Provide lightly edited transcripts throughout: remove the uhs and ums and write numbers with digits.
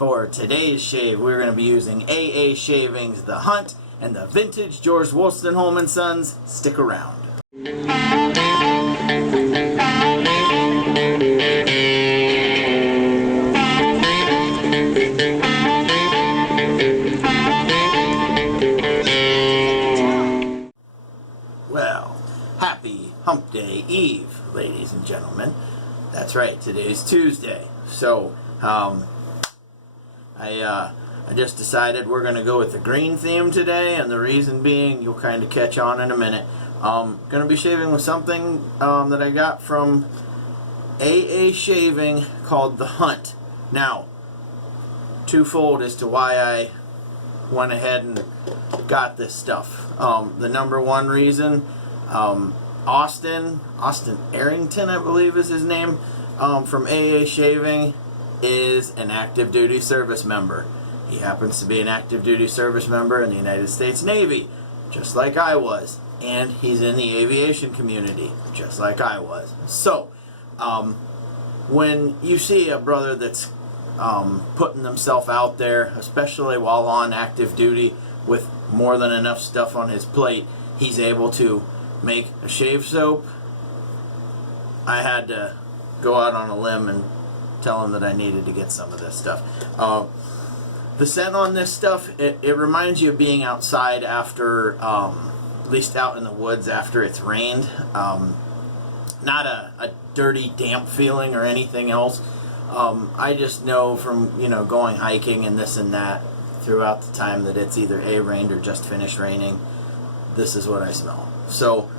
For today's shave, we're going to be using AA Shaving's The Hunt and the vintage George Wostenholm & Sons. Stick around. Well, happy Hump Day Eve, ladies and gentlemen. That's right, today's Tuesday. So, I just decided we're going to go with the green theme today, and the reason being, you'll kind of catch on in a minute. Going to be shaving with something that I got from AA Shaving called The Hunt. Now, twofold as to why I went ahead and got this stuff. The number one reason, Austin Arrington, I believe is his name, from AA Shaving, is an active duty service member. He happens to be an active duty service member in the United States Navy, just like I was. And he's in the aviation community, just like I was. So, when you see a brother that's putting himself out there, especially while on active duty with more than enough stuff on his plate, he's able to make a shave soap, I had to go out on a limb and tell him that I needed to get some of this stuff. The scent on this stuff, it reminds you of being outside after, at least out in the woods after it's rained. Not a dirty, damp feeling or anything else. I just know from, going hiking and this and that throughout the time that it's either rained or just finished raining. This is what I smell. So,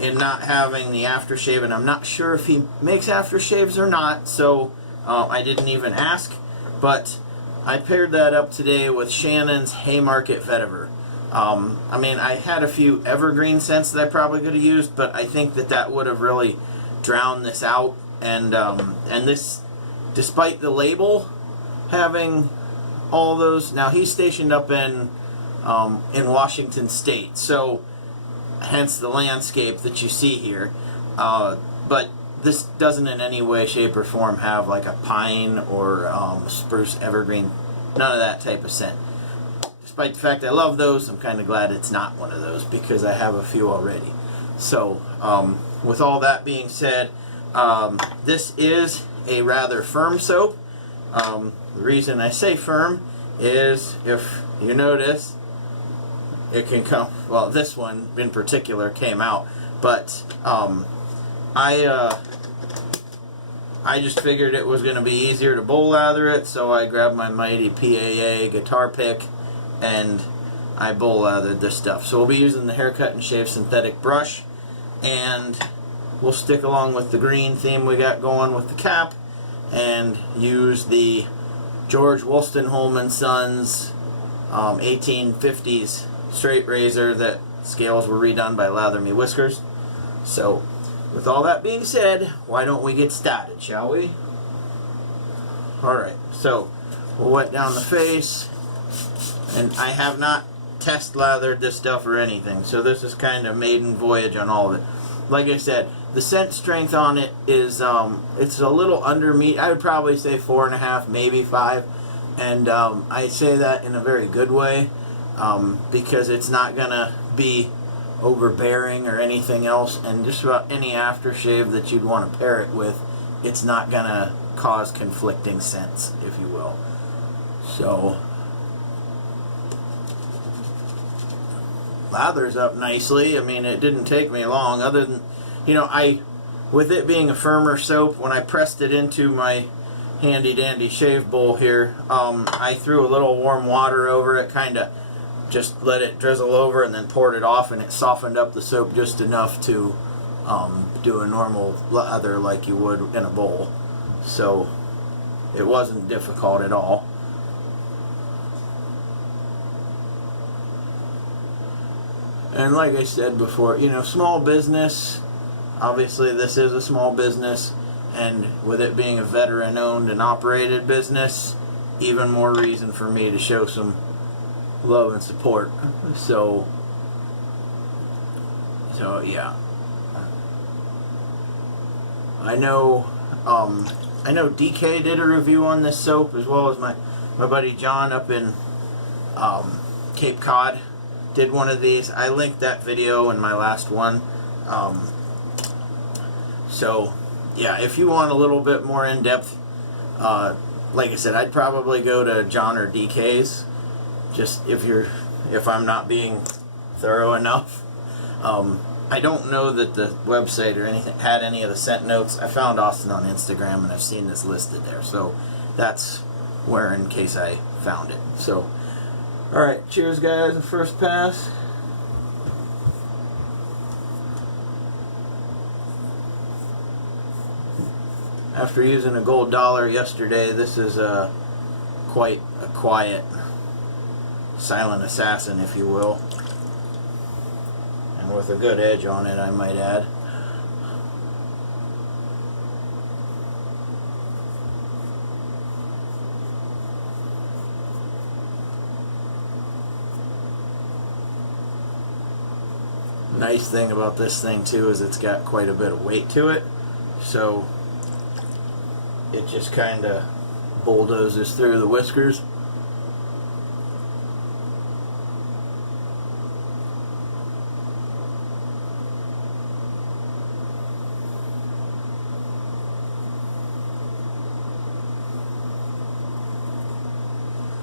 in not having the aftershave, and I'm not sure if he makes aftershaves or not, so I didn't even ask, but I paired that up today with Shannon's Haymarket Vetiver. I mean, I had a few evergreen scents that I probably could have used, but I think that would have really drowned this out. And this, despite the label having all those, now he's stationed up in Washington State, so hence the landscape that you see here. But this doesn't in any way, shape, or form have like a pine or spruce evergreen, none of that type of scent. Despite the fact I love those, I'm kind of glad it's not one of those because I have a few already. So, with all that being said, this is a rather firm soap. The reason I say firm is, if you notice, it can come, well, this one in particular came out, but I just figured it was going to be easier to bowl lather it, so I grabbed my mighty PAA guitar pick and I bowl lathered this stuff. So we'll be using the Haircut and Shave synthetic brush, and we'll stick along with the green theme we got going with the cap and use the George Wostenholm & Sons 1850s straight razor that scales were redone by Lather Me Whiskers. So, with all that being said, why don't we get started, shall we? Alright, so we'll wet down the face, and I have not test lathered this stuff or anything, so this is kind of maiden voyage on all of it. Like I said, the scent strength on it is, it's a little under me. I would probably say 4.5, maybe 5, and I say that in a very good way, because it's not gonna be overbearing or anything else, and just about any aftershave that you'd want to pair it with, it's not gonna cause conflicting scents, if you will. So, lathers up nicely. I mean, it didn't take me long, other than, with it being a firmer soap, when I pressed it into my handy dandy shave bowl here, I threw a little warm water over it, kind of just let it drizzle over, and then poured it off, and it softened up the soap just enough to do a normal lather like you would in a bowl. So it wasn't difficult at all. And like I said before, small business, obviously this is a small business, and with it being a veteran owned and operated business, even more reason for me to show some love and support. So yeah, I know DK did a review on this soap, as well as my My buddy John up in Cape Cod did one of these. I linked that video in my last one. So yeah, if you want a little bit more in-depth, like I said, I'd probably go to John or DK's, just if I'm not being thorough enough. I don't know that the website or anything had any of the scent notes. I found Austin on Instagram and I've seen this listed there, so that's where in case I found it. So alright, cheers guys, the first pass. After using a gold dollar yesterday, this is quite a quiet silent assassin, if you will. And with a good edge on it, I might add. Nice thing about this thing too is it's got quite a bit of weight to it, so it just kind of bulldozes through the whiskers.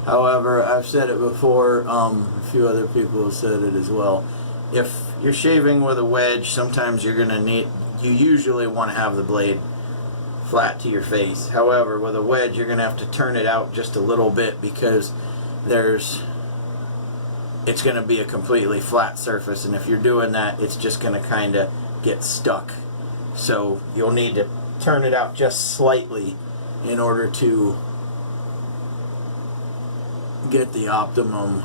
However, I've said it before, a few other people have said it as well. If you're shaving with a wedge, sometimes you're going to you usually want to have the blade flat to your face. However, with a wedge, you're going to have to turn it out just a little bit because it's going to be a completely flat surface, and if you're doing that, it's just going to kind of get stuck. So you'll need to turn it out just slightly in order to get the optimum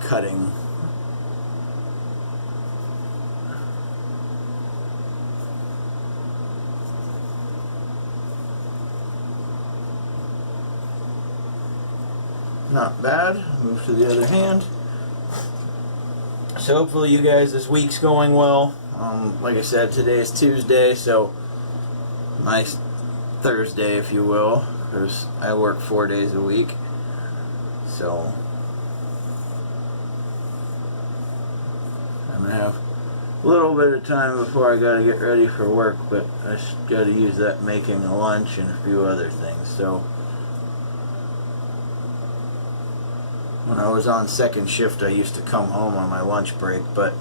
cutting. Not bad. Move to the other hand. So hopefully you guys, this week's going well. Like I said, today is Tuesday, so nice Thursday, if you will, because I work 4 days a week. So I'm gonna have a little bit of time before I gotta get ready for work, but I just gotta use that making a lunch and a few other things. So when I was on second shift, I used to come home on my lunch break, but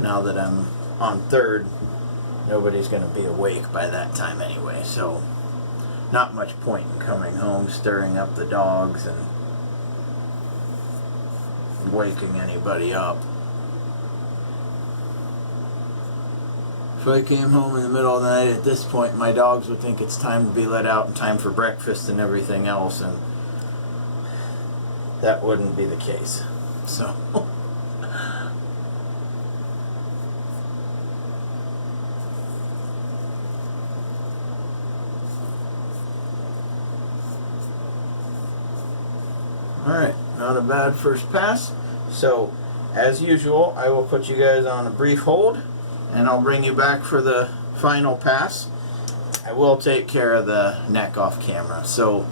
now that I'm on third, nobody's going to be awake by that time anyway, so not much point in coming home, stirring up the dogs and waking anybody up. If I came home in the middle of the night at this point, my dogs would think it's time to be let out and time for breakfast and everything else, and that wouldn't be the case. So alright, not a bad first pass. So as usual, I will put you guys on a brief hold and I'll bring you back for the final pass. I will take care of the neck off camera, so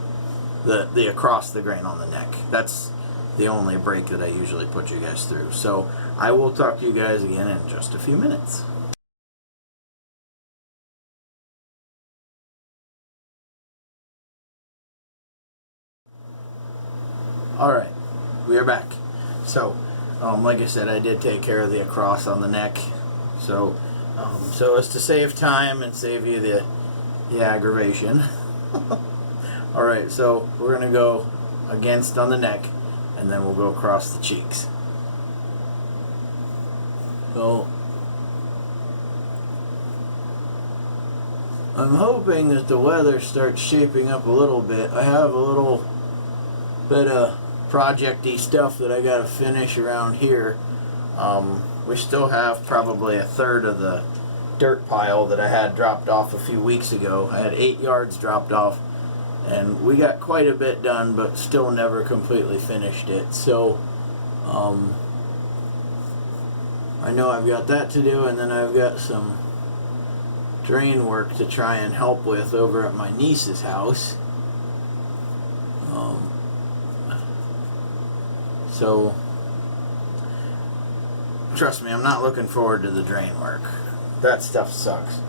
the across the grain on the neck. That's the only break that I usually put you guys through. So I will talk to you guys again in just a few minutes. Alright, we are back. So, like I said, I did take care of the across on the neck. So, so as to save time and save you the aggravation. Alright, so we're going to go against on the neck, and then we'll go across the cheeks. So I'm hoping that the weather starts shaping up a little bit. I have a little bit of project-y stuff that I gotta finish around here. We still have probably a third of the dirt pile that I had dropped off a few weeks ago. I had 8 yards dropped off, and we got quite a bit done, but still never completely finished it. So I know I've got that to do, and then I've got some drain work to try and help with over at my niece's house. So trust me, I'm not looking forward to the drain work. That stuff sucks.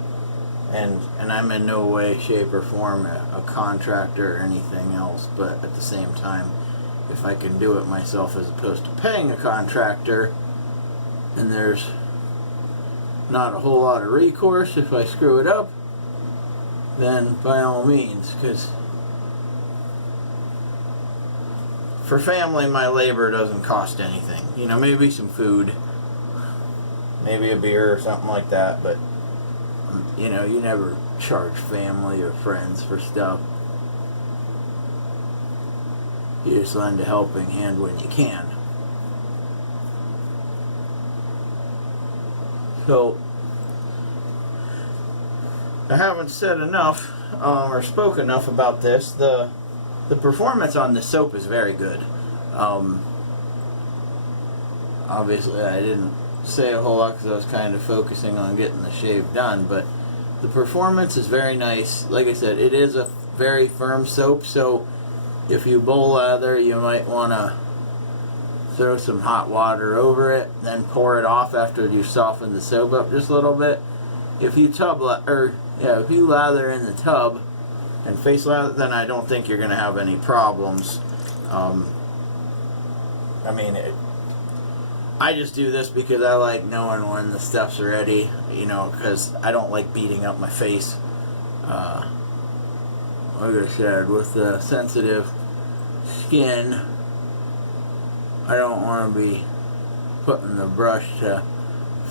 And I'm in no way, shape, or form a contractor or anything else, but at the same time, if I can do it myself as opposed to paying a contractor, and there's not a whole lot of recourse if I screw it up, then by all means, because for family, my labor doesn't cost anything. You know, maybe some food, maybe a beer or something like that, but you know, you never charge family or friends for stuff. You just lend a helping hand when you can. So, I haven't said enough, or spoke enough about this. The performance on this soap is very good. Obviously, I didn't say a whole lot because I was kind of focusing on getting the shave done, but the performance is very nice. Like I said, it is a very firm soap, so if you bowl lather, you might want to throw some hot water over it, then pour it off after you soften the soap up just a little bit. If you if you lather in the tub and face lather, then I don't think you're going to have any problems. I just do this because I like knowing when the stuff's ready, you know, because I don't like beating up my face. Like I said, with the sensitive skin, I don't want to be putting the brush to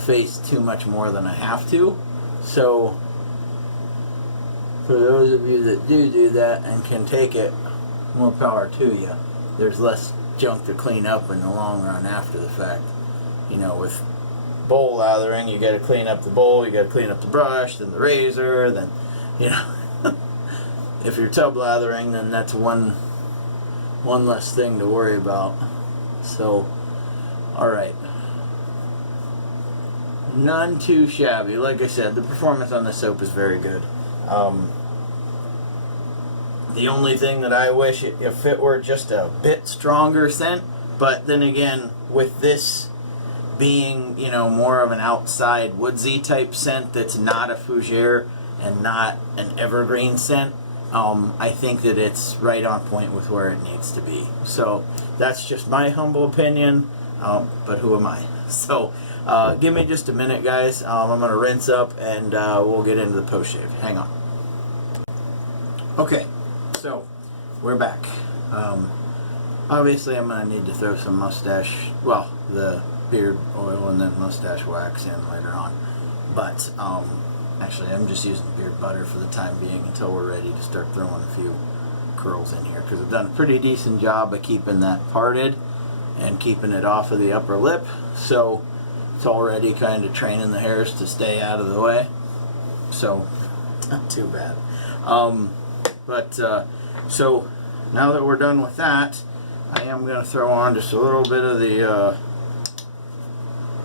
face too much more than I have to. So, for those of you that do that and can take it, more power to you. There's less junk to clean up in the long run after the fact. You know, with bowl lathering, you got to clean up the bowl, you got to clean up the brush, then the razor, then, you know, if you're tub lathering, then that's one less thing to worry about. So, alright. None too shabby. Like I said, the performance on the soap is very good. The only thing that I wish, if it were just a bit stronger scent, but then again, with this being, you know, more of an outside woodsy type scent that's not a fougere and not an evergreen scent, I think that it's right on point with where it needs to be. So that's just my humble opinion, but who am I? So give me just a minute, guys. I'm going to rinse up and we'll get into the post shave. Hang on. Okay, so we're back. Obviously I'm going to need to throw some the beard oil and then mustache wax in later on, but actually I'm just using beard butter for the time being until we're ready to start throwing a few curls in here, because I've done a pretty decent job of keeping that parted and keeping it off of the upper lip, so it's already kind of training the hairs to stay out of the way, so not too bad. So now that we're done with that, I am going to throw on just a little bit of the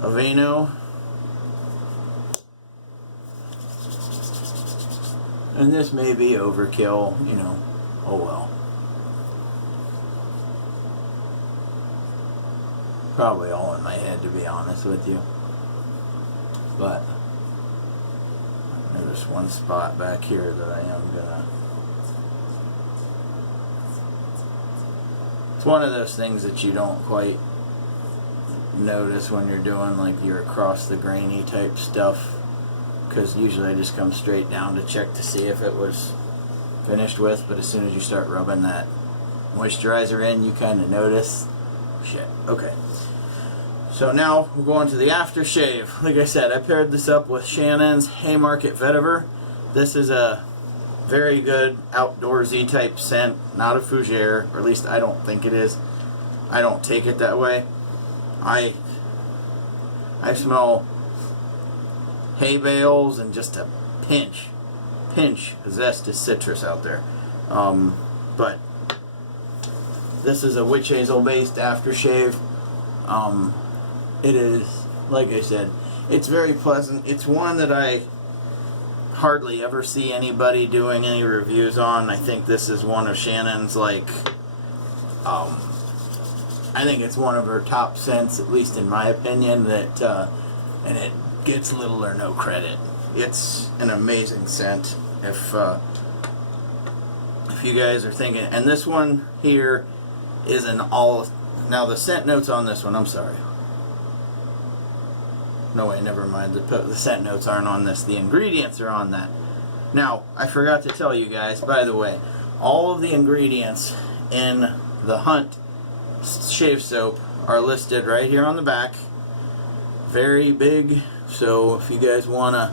Aveeno, and this may be overkill, you know, oh well. Probably all in my head, to be honest with you, but there's one spot back here that I am gonna. It's one of those things that you don't quite notice when you're doing like your across the grainy type stuff, because usually I just come straight down to check to see if it was finished with, but as soon as you start rubbing that moisturizer in, you kind of notice. Shit. Okay. So now we're going to the aftershave. Like I said, I paired this up with Shannon's Haymarket Vetiver. This is a very good outdoorsy type scent, not a fougere, or at least I don't think it is. I don't take it that way. I smell hay bales and just a pinch of zest of citrus out there. But this is a witch hazel based aftershave. It is, like I said, it's very pleasant. It's one that I hardly ever see anybody doing any reviews on. I think this is one of Shannon's, like, I think it's one of her top scents, at least in my opinion, that and it gets little or no credit. It's an amazing scent. If you guys are thinking, and this one here is an all, now the scent notes on this one, I'm sorry. No way, never mind. The scent notes aren't on this. The ingredients are on that. Now, I forgot to tell you guys, by the way, all of the ingredients in the Hunt shave soap are listed right here on the back. Very big, so if you guys want to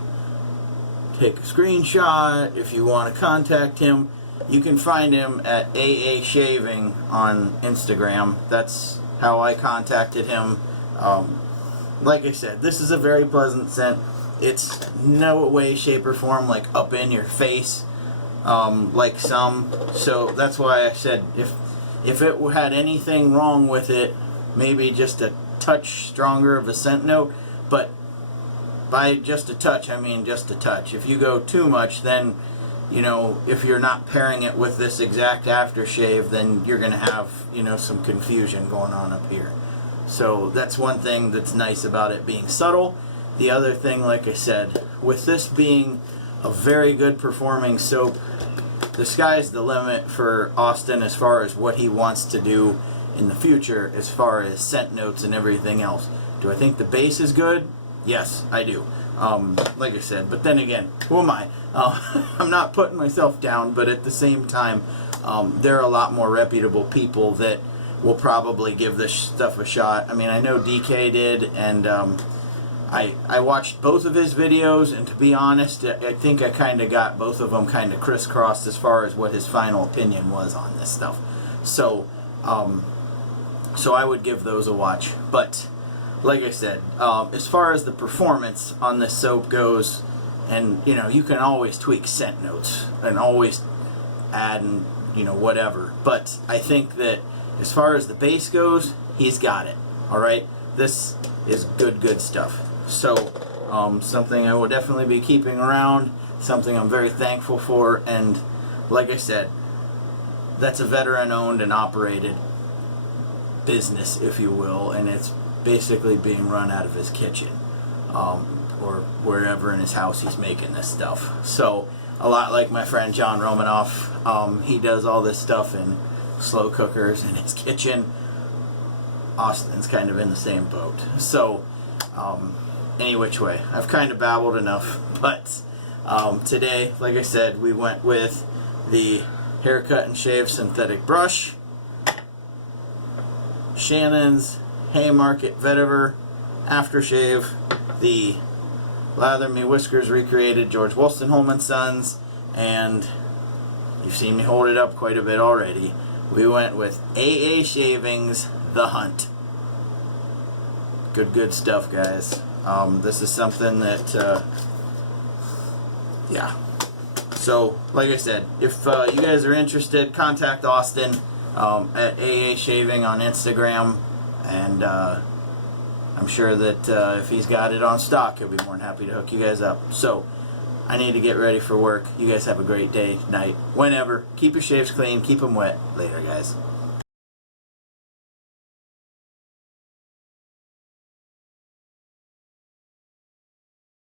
take a screenshot, if you want to contact him, you can find him at AA Shaving on Instagram. That's how I contacted him. Like I said, this is a very pleasant scent. It's no way, shape, or form like up in your face, like some. So that's why I said if it had anything wrong with it, maybe just a touch stronger of a scent note. But by just a touch, I mean just a touch. If you go too much, then, you know, if you're not pairing it with this exact aftershave, then you're going to have, you know, some confusion going on up here. So that's one thing that's nice about it being subtle. The other thing, like I said, with this being a very good performing soap, the sky's the limit for Austin as far as what he wants to do in the future as far as scent notes and everything else. Do I think the base is good? Yes, I do. Like I said, but then again, who am I? I'm not putting myself down, but at the same time, there are a lot more reputable people that will probably give this stuff a shot. I mean, I know DK did, and I watched both of his videos, and to be honest, I think I kind of got both of them kind of crisscrossed as far as what his final opinion was on this stuff. So, so I would give those a watch. But like I said, as far as the performance on this soap goes, and you know, you can always tweak scent notes and always add and, you know, whatever. But I think that as far as the base goes, he's got it. All right, this is good stuff. So something I will definitely be keeping around, something I'm very thankful for, and like I said, that's a veteran owned and operated business, if you will, and it's basically being run out of his kitchen, or wherever in his house he's making this stuff. So a lot like my friend John Romanoff, he does all this stuff in slow cookers in his kitchen. Austin's kind of in the same boat. So any which way, I've kind of babbled enough, but today, like I said, we went with the Haircut and Shave synthetic brush, Shannon's Haymarket Vetiver Aftershave, the Lather Me Whiskers Recreated George Wostenholm and Sons, and you've seen me hold it up quite a bit already. We went with AA Shaving's The Hunt. Good stuff, guys. This is something that, yeah. So, like I said, if you guys are interested, contact Austin at AA Shaving on Instagram, and I'm sure that if he's got it on stock, he'll be more than happy to hook you guys up. So, I need to get ready for work. You guys have a great day, night, whenever. Keep your shaves clean, keep them wet. Later, guys.